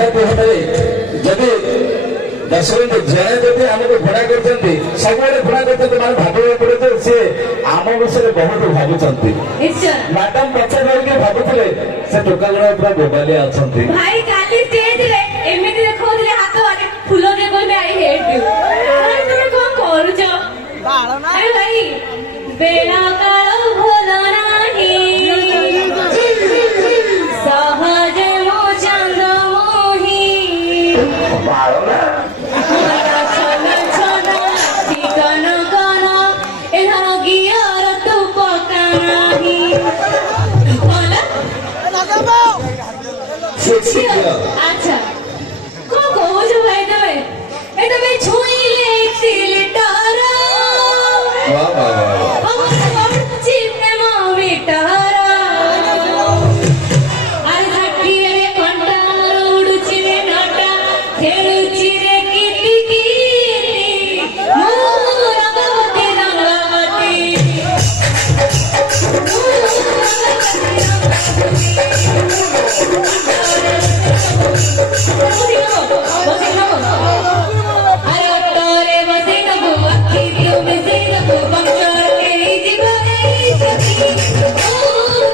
ନିହାତି ଭାବରେ ଯଦି ଦର୍ଶକ ଜଣେ ଯଦି ଆମକୁ ଘୋଡ଼ା କରୁଛନ୍ତି ସବୁବେଳେ ଘୋଡ଼ା କରୁଛନ୍ତି ମାନେ ଭାବିବାକୁ ପଡେ ଯେ ସେ ଆମ ବିଷୟରେ ବହୁତ ଭାବୁଛନ୍ତି। ମ୍ୟାଡାମ ପଛରେ ରହିକି ଭାବୁଥିଲେ ସେ ଟୋକା ଗୁଡା ପୁରା ବୋବାଲିଆ ଅଛନ୍ତି। ଭାଇ କାଲି ଷ୍ଟେଜରେ ଏମିତି ଦେଖାଉଥିଲେ ହାତ ଆଗେ ଫୁଲ ଯେ କହିଲେ ଆଇ ହେଟ୍ ୟୁ। ଭାଇ ତମେ କଣ କରୁଛ? ଆରେ ଭାଇ ବେଳା କାଳ ଭଲ ନାହିଁ ସହଜେ ମୋ ଚାନ୍ଦ ମୋହି ঠিকান গান এধার গিয়ার তু পকা নাহি আচ্ছা কো কହୁଛ ভাই তবে এ তুমি ছুঁইলে সিলটারা वाह वाह वाह আমার চিপে মা বিটারা আর ঝাটিয়ে রে কন্টা উড়ুছি রে নাটা খেলুছি রে কিটি কিটি রঙ্গবতী রঙ্গবতী আরে অটরে বসে নবু আখি দিও বেসে নবু বংশর কে জীবনে সখী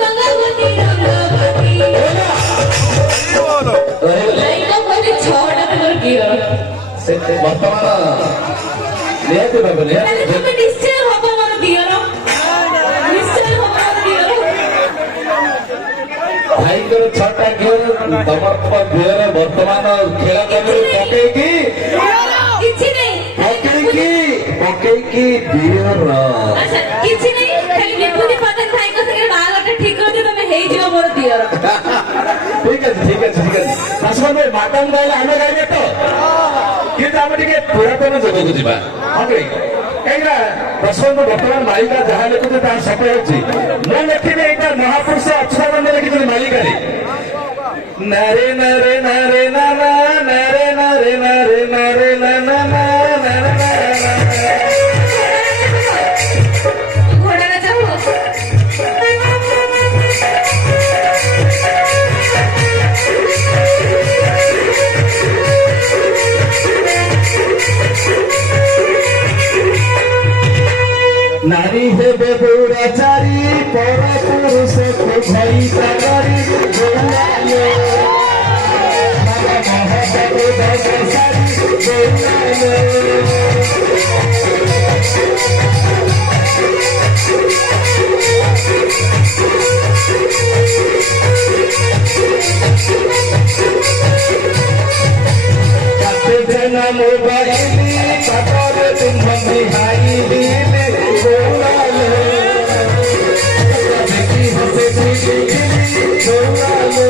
রঙ্গবতী রঙ্গবতী এই তো বলি ছটা তোর গিরো ବର୍ତ୍ତମାନ ନିହାତି ଭାବରେ তাহলে তুমি নিশ্চয় হবো আমার দিয়র নিশ্চয় হবো আমার দিয়র ଭାଇଙ୍କର ଛଅଟା ଗିଅର ତମର ଗିଅରେ ବର୍ତ୍ତମାନ ଖେଳ ଜମିରେ ପକେଇକି କିଛି নেই ପକେଇକି ଗିଅର আচ্ছা କିଛି নেই খালি বিভূতি পদক ভাইଙ୍କ ସାଙ୍ଗରେ ବାହାଘରଟା ଠିକ କରିଦିଅ ତମେ ହେଇଯିବ ମୋର ଦିଅର ଠିକ ଅଛି ଠିକ ଅଛି ଠିକ ଅଛି ଶାଶୁମାନ ଭାଇ ମାତାମ ଗାଇଲେ ଆମେ ଗାଇବେ ତ କିନ୍ତୁ ଆମେ ଟିକେ ପୁରାତନ ଯୁଗକୁ ଯିବା ହଁ କି କାହିଁକିନା ଦଶମନ୍ତ ବର୍ତ୍ତମାନ ମାଳିକା ଯାହା ଲେଖୁଛି ତାହା ସତ ହେଉଛି ମୁଁ ଲେଖିବି ଏଇଟା ମହାପୁରୁଷ ଅଚ୍ୟୁତାନନ୍ଦ ଲେଖିଛନ୍ତି ମାଳିକାରେ ନାରେ ନାରେ ନାରେ ନାନା ନାରେ ନାରେ ନାରେ ନାରେ ନାନା ନାରେ ঘোড়া না যাও নারী হেবে দৌড়াচারি পর পুরুষকে ভয় তারি দৌড়ালো মহাদেব দশারি দৌড়ালো কাছে জানা মোবাইলি তারপরে তুমি হাই দিলে দৌড়ালো দেখি হতে দৌড়ালো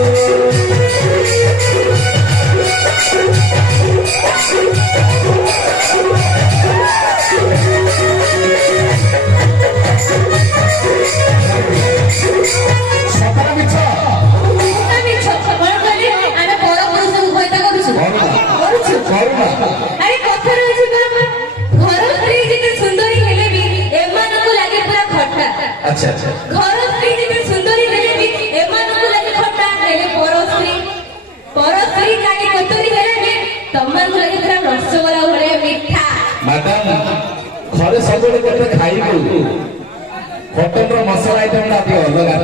সকাল মিছ আমি ছোট বড় করে আমি বড় পুরুষକୁ ভয়তা କରୁଛୁ କରୁনা আরে কথা রয়েছে বরাবর ঘর স্ত্রী যেতে সুন্দরী হেলে বি এମାନଙ୍କୁ লাগে পুরা খটা আচ্ছা আচ্ছা ঘর স্ত্রী যেতে সুন্দরী হেলে বি এମାନଙ୍କୁ লাগে খটা হেলে পর স্ত্রী কাটি কতরি হেলে বি ତମମାନଙ୍କୁ লাগে ପୁରା ରସଗୋଲା ଭଳିଆ ମିଠା ମ୍ୟାଡାମ ଘରେ ସବୁବେଳେ ଗୋଟେ ଖାଇବୁ ହୋଟେଲର ମସଲା ଆଇଟମ ଟା ଟିକେ ଅଲଗା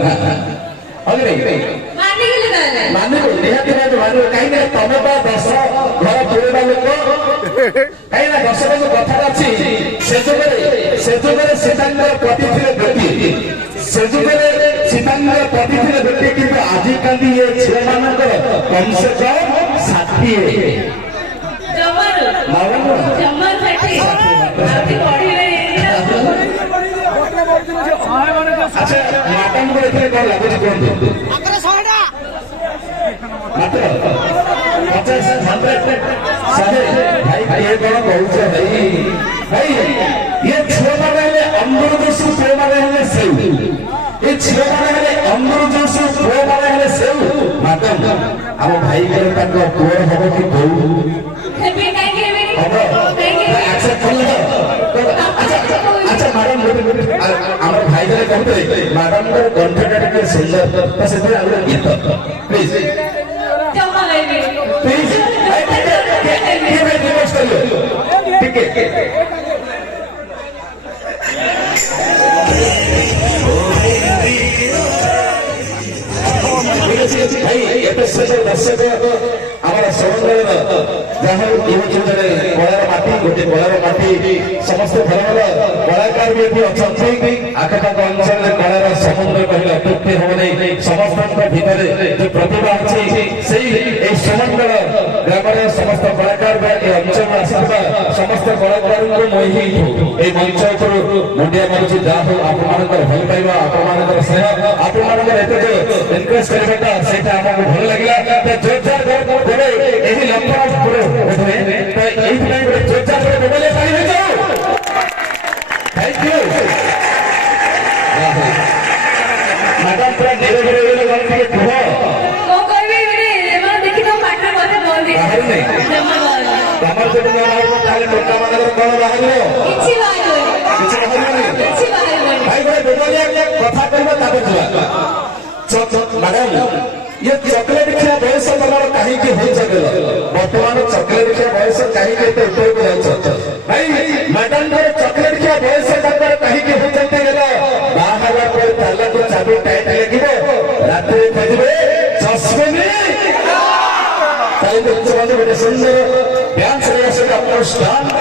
ମାନିଗଲେ ତାହେଲେ ମାନିବୁ ନିହାତି ଭାବେ ମାନିବୁ କାହିଁକି ତମେ ବା 10 ଘର ପୁରେଇବା ଲୋକ କାହିଁକି ନା 10 ବର୍ଷ କଥାଟା ଅଛି ସେ ଯୁଗରେ ସୀତାଙ୍କର ପତି ଥିଲେ ବ୍ୟକ୍ତି ସେ ଯୁଗରେ ସୀତାଙ୍କର ପତି ଥିଲେ ବ୍ୟକ୍ତି କିନ୍ତୁ ଆଜିକାଲି ଏ ଝିଅମାନଙ୍କର କମ ସେ କମ 60 ଜମାରୁ ଷାଠିଏ ଆଜି ବଢିଲେ ଆଚ୍ଛା ମ୍ୟାଡାମଙ୍କୁ ଏଥିରେ କଣ ଲାଗୁଛି କୁହନ୍ତୁ ମାତ୍ର 50 ଭାଇ ଇଏ କଣ କହୁଛ ଭାଇ ଇଏ ଝିଅମାନେ ହେଲେ ଅମୃତ ଦୋଷୁ ପୁଅମାନେ ହେଲେ ସେଉ ଏ ଝିଅମାନେ ହେଲେ ଅମୃତ ଦୋଷୁ ପୁଅମାନେ ହେଲେ ସେଉ ମ୍ୟାଡାମ ଆମ ଭାଇଙ୍କର ତାଙ୍କ ପୁଅ ହବ କି ବୋଉ ଆଚ୍ଛା ମ୍ୟାଡାମ ଆମର ଭାଇ ଜଣେ କହୁଥିଲେ ମ୍ୟାଡାମଙ୍କର କଣ୍ଠଟା ଟିକେ ସୁନ୍ଦର ତ ସେଥିପାଇଁ ଆମର ଗୀତ ପ୍ଲିଜ ଜମା ପ୍ଲିଜ ଟିକେ ଭାଇ ଏତେ ସୁନ୍ଦର ଦର୍ଶକ ଆମର ସମୁଦ୍ରର ଯାହା ଜଣେ କଳାର ମାଟି ଗୋଟେ କଳାର ମାଟି ସମସ୍ତେ ଭଲ ଭଲ କଳାକାର ବି ଏଠି ଅଛନ୍ତି ଆଖପାଖ ଅଞ୍ଚଳରେ କଳାର ସମୁଦ୍ର କହିଲେ ଅତ୍ୟୁକ୍ତି ହେବ ନାହିଁ ସମସ୍ତଙ୍କ ଭିତରେ ଯୋଉ ପ୍ରତିଭା ଅଛି ସେଇ ଏଇ ସମୁଦ୍ର ଗ୍ରାମର ସମସ୍ତ କଳାକାର ବା ଏ ଅଞ୍ଚଳରୁ ଆସିଥିବା ସମସ୍ତ କଳାକାରଙ୍କୁ ମୁଁ ହିଁ ଏଇ ମଞ୍ଚ ଉପରୁ ମୁଣ୍ଡିଆ ମାରୁଛି ଯାହା ହଉ ଆପଣମାନଙ୍କର ଭଲ ପାଇବା ଆପଣମାନଙ୍କର ସ୍ନେହ ଆପଣମାନଙ୍କର ଏତେ ଯୋଉ ଏନକରେଜ କରିବାଟା ସେଇଟା ଆମକୁ ଭଲ ଲାଗିଲା ଜୋରଦାର ଦେବେ ଏହି ଲକ୍ଷ୍ୟ এইଥିପାଇଁ ଗୋଟେ ଚର୍ଚ୍ଚା করে বদলে পারি হয়েছে থ্যাংক ইউ ম্যাডাম পুরা ধীরে ধীরে গেলে গল্প থেকে কুহ କଣ କହିବି ଗୋଟେ ଏମାନେ ଦେଖି ତମ ପାଟିର କଥା ବନ୍ଦ ବାହାରୁ ନାହିଁ ଜମା ବନ୍ଦ ତମର ଯଦି ନ ବାହାରିବ ତାହେଲେ ଟୋକା ମାନଙ୍କର କଣ ବାହାରିବ କିଛି ବାହାରିବନି କିଛି ବାହାରିବନି କିଛି ବାହାରିବନି ଭାଇ ଗୋଟେ ବଦଳିଆ କଥା କହିବ ତାପରେ ଯିବା ମ୍ୟାଡାମ ये चॉकलेट खिया बयस तमर कहीं होई जगल